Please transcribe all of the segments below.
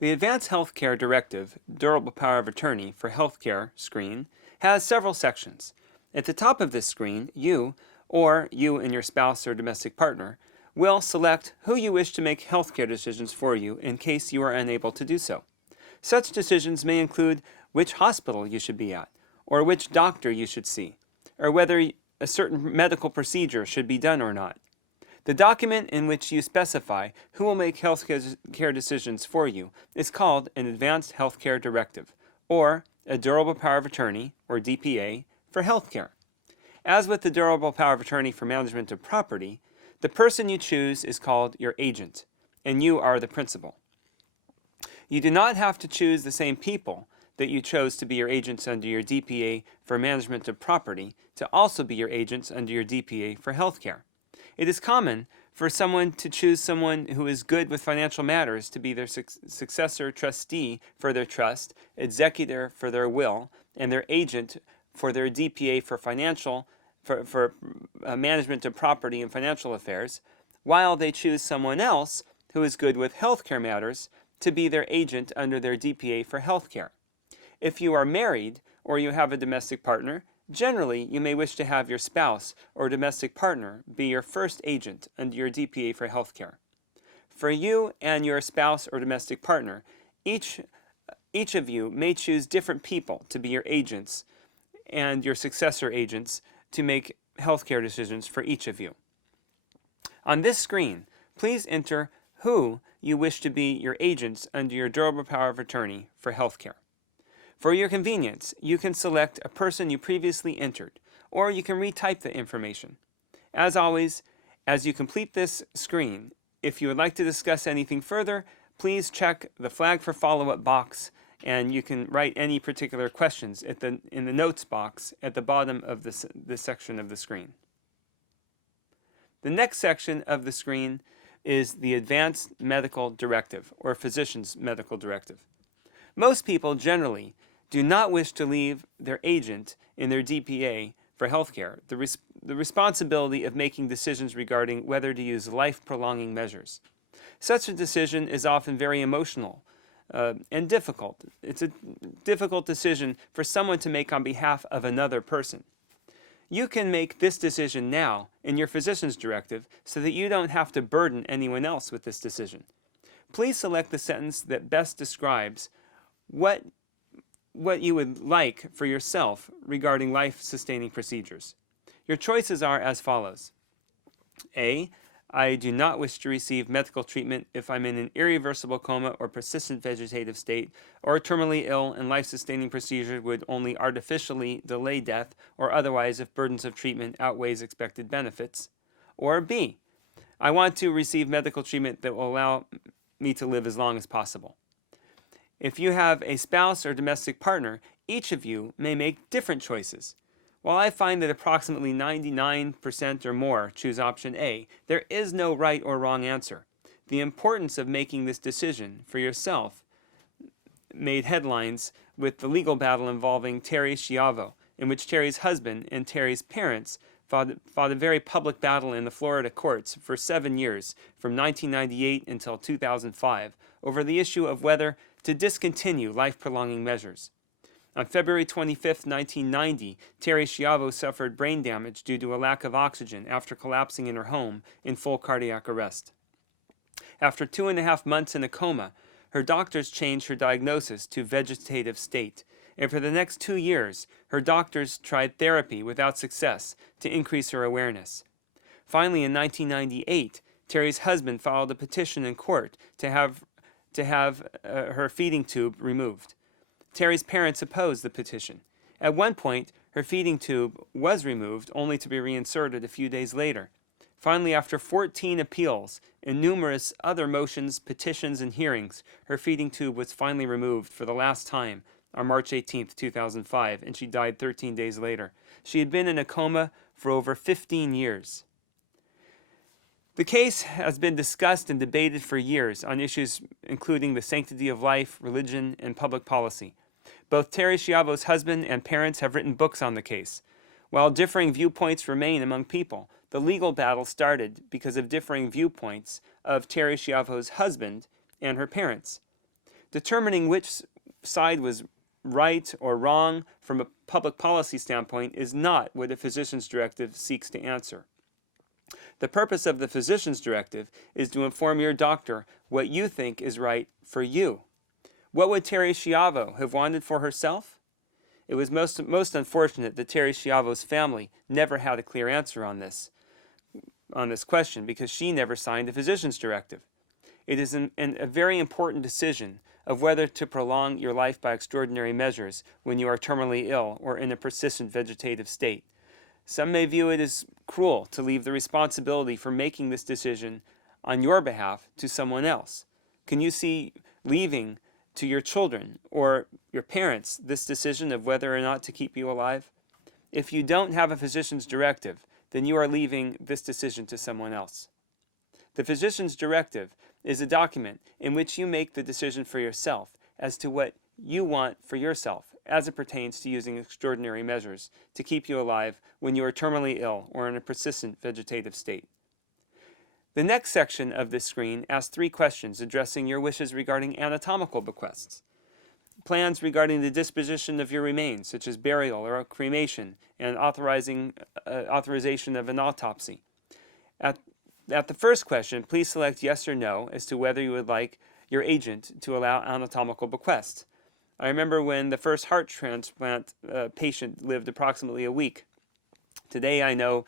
The Advanced Healthcare Directive, Durable Power of Attorney for Healthcare screen has several sections. At the top of this screen, you, or you and your spouse or domestic partner, will select who you wish to make healthcare decisions for you in case you are unable to do so. Such decisions may include which hospital you should be at, or which doctor you should see, or whether a certain medical procedure should be done or not. The document in which you specify who will make healthcare decisions for you is called an Advanced Healthcare Directive, or a Durable Power of Attorney, or DPA, for healthcare. As with the Durable Power of Attorney for management of property, the person you choose is called your agent, and you are the principal. You do not have to choose the same people that you chose to be your agents under your DPA for management of property to also be your agents under your DPA for healthcare. It is common for someone to choose someone who is good with financial matters to be their successor trustee for their trust, executor for their will, and their agent for their DPA for management of property and financial affairs, while they choose someone else who is good with healthcare matters to be their agent under their DPA for healthcare. If you are married or you have a domestic partner, generally you may wish to have your spouse or domestic partner be your first agent under your DPA for healthcare. For you and your spouse or domestic partner, each of you may choose different people to be your agents and your successor agents to make healthcare decisions for each of you. On this screen, please enter who you wish to be your agents under your Durable Power of Attorney for healthcare. For your convenience, you can select a person you previously entered, or you can retype the information. As always, as you complete this screen, if you would like to discuss anything further, please check the flag for follow-up box, and you can write any particular questions in the notes box at the bottom of this section of the screen. The next section of the screen is the Advanced Medical Directive, or Physician's Medical Directive. Most people generally do not wish to leave their agent in their DPA for healthcare the responsibility of making decisions regarding whether to use life-prolonging measures. Such a decision is often very emotional and difficult. It's a difficult decision for someone to make on behalf of another person. You can make this decision now in your physician's directive so that you don't have to burden anyone else with this decision. Please select the sentence that best describes what you would like for yourself regarding life-sustaining procedures. Your choices are as follows. A, I do not wish to receive medical treatment if I'm in an irreversible coma or persistent vegetative state, or terminally ill and life-sustaining procedure would only artificially delay death, or otherwise if burdens of treatment outweighs expected benefits. Or B, I want to receive medical treatment that will allow me to live as long as possible. If you have a spouse or domestic partner, each of you may make different choices. While I find that approximately 99% or more choose option A, there is no right or wrong answer. The importance of making this decision for yourself made headlines with the legal battle involving Terry Schiavo, in which Terry's husband and Terry's parents fought a very public battle in the Florida courts for 7 years, from 1998 until 2005, over the issue of whether to discontinue life-prolonging measures. On February 25, 1990, Terry Schiavo suffered brain damage due to a lack of oxygen after collapsing in her home in full cardiac arrest. After 2.5 months in a coma, her doctors changed her diagnosis to vegetative state, and for the next 2 years, her doctors tried therapy without success to increase her awareness. Finally, in 1998, Terry's husband filed a petition in court to have her feeding tube removed. Terry's parents opposed the petition. At one point, her feeding tube was removed, only to be reinserted a few days later. Finally, after 14 appeals and numerous other motions, petitions, and hearings, her feeding tube was finally removed for the last time on March 18, 2005, and she died 13 days later. She had been in a coma for over 15 years. The case has been discussed and debated for years on issues including the sanctity of life, religion, and public policy. Both Terry Schiavo's husband and parents have written books on the case. While differing viewpoints remain among people, the legal battle started because of differing viewpoints of Terry Schiavo's husband and her parents. Determining which side was right or wrong from a public policy standpoint is not what a physician's directive seeks to answer. The purpose of the physician's directive is to inform your doctor what you think is right for you. What would Terry Schiavo have wanted for herself? It was most unfortunate that Terry Schiavo's family never had a clear answer on this question because she never signed a physician's directive. It is a very important decision of whether to prolong your life by extraordinary measures when you are terminally ill or in a persistent vegetative state. Some may view it as cruel to leave the responsibility for making this decision on your behalf to someone else. Can you see leaving to your children or your parents this decision of whether or not to keep you alive? If you don't have a physician's directive, then you are leaving this decision to someone else. The physician's directive is a document in which you make the decision for yourself as to what you want for yourself as it pertains to using extraordinary measures to keep you alive when you are terminally ill or in a persistent vegetative state. The next section of this screen asks 3 questions addressing your wishes regarding anatomical bequests. Plans regarding the disposition of your remains, such as burial or cremation, and authorization of an autopsy. At the first question, please select yes or no as to whether you would like your agent to allow anatomical bequests. I remember when the first heart transplant patient lived approximately a week. Today I know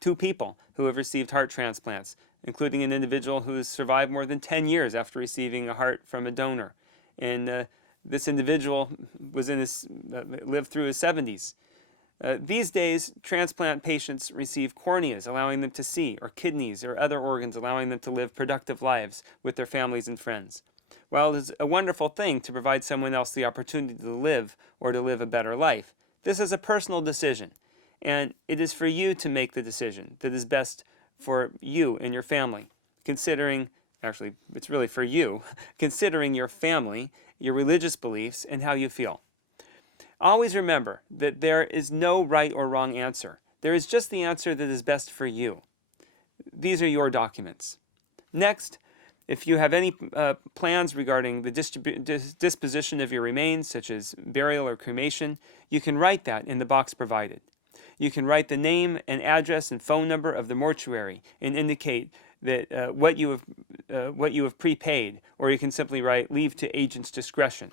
2 people who have received heart transplants, including an individual who has survived more than 10 years after receiving a heart from a donor. And this individual was lived through his 70s. These days, transplant patients receive corneas, allowing them to see, or kidneys or other organs, allowing them to live productive lives with their families and friends. While it is a wonderful thing to provide someone else the opportunity to live or to live a better life, this is a personal decision, and it is for you to make the decision that is best for you and your family, actually, it's really for you, considering your family, your religious beliefs, and how you feel. Always remember that there is no right or wrong answer. There is just the answer that is best for you. These are your documents. Next, if you have any plans regarding the disposition of your remains, such as burial or cremation, you can write that in the box provided. You can write the name and address and phone number of the mortuary and indicate that what you have prepaid, or you can simply write leave to agent's discretion.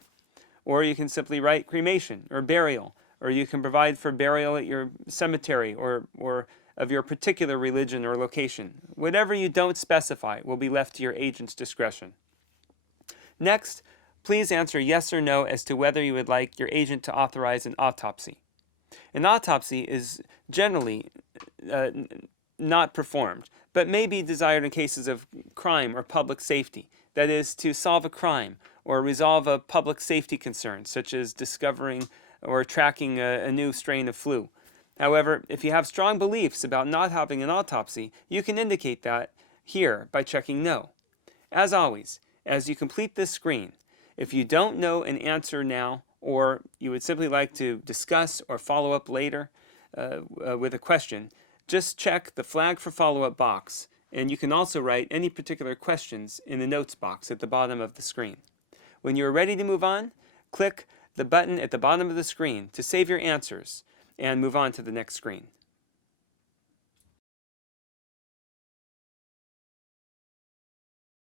Or you can simply write cremation or burial, or you can provide for burial at your cemetery or of your particular religion or location. Whatever you don't specify will be left to your agent's discretion. Next, please answer yes or no as to whether you would like your agent to authorize an autopsy. An autopsy is generally not performed, but may be desired in cases of crime or public safety. That is, to solve a crime or resolve a public safety concern, such as discovering or tracking a new strain of flu. However, if you have strong beliefs about not having an autopsy, you can indicate that here by checking no. As always, as you complete this screen, if you don't know an answer now, or you would simply like to discuss or follow up later with a question, just check the flag for follow-up box, and you can also write any particular questions in the notes box at the bottom of the screen. When you are ready to move on, click the button at the bottom of the screen to save your answers and move on to the next screen.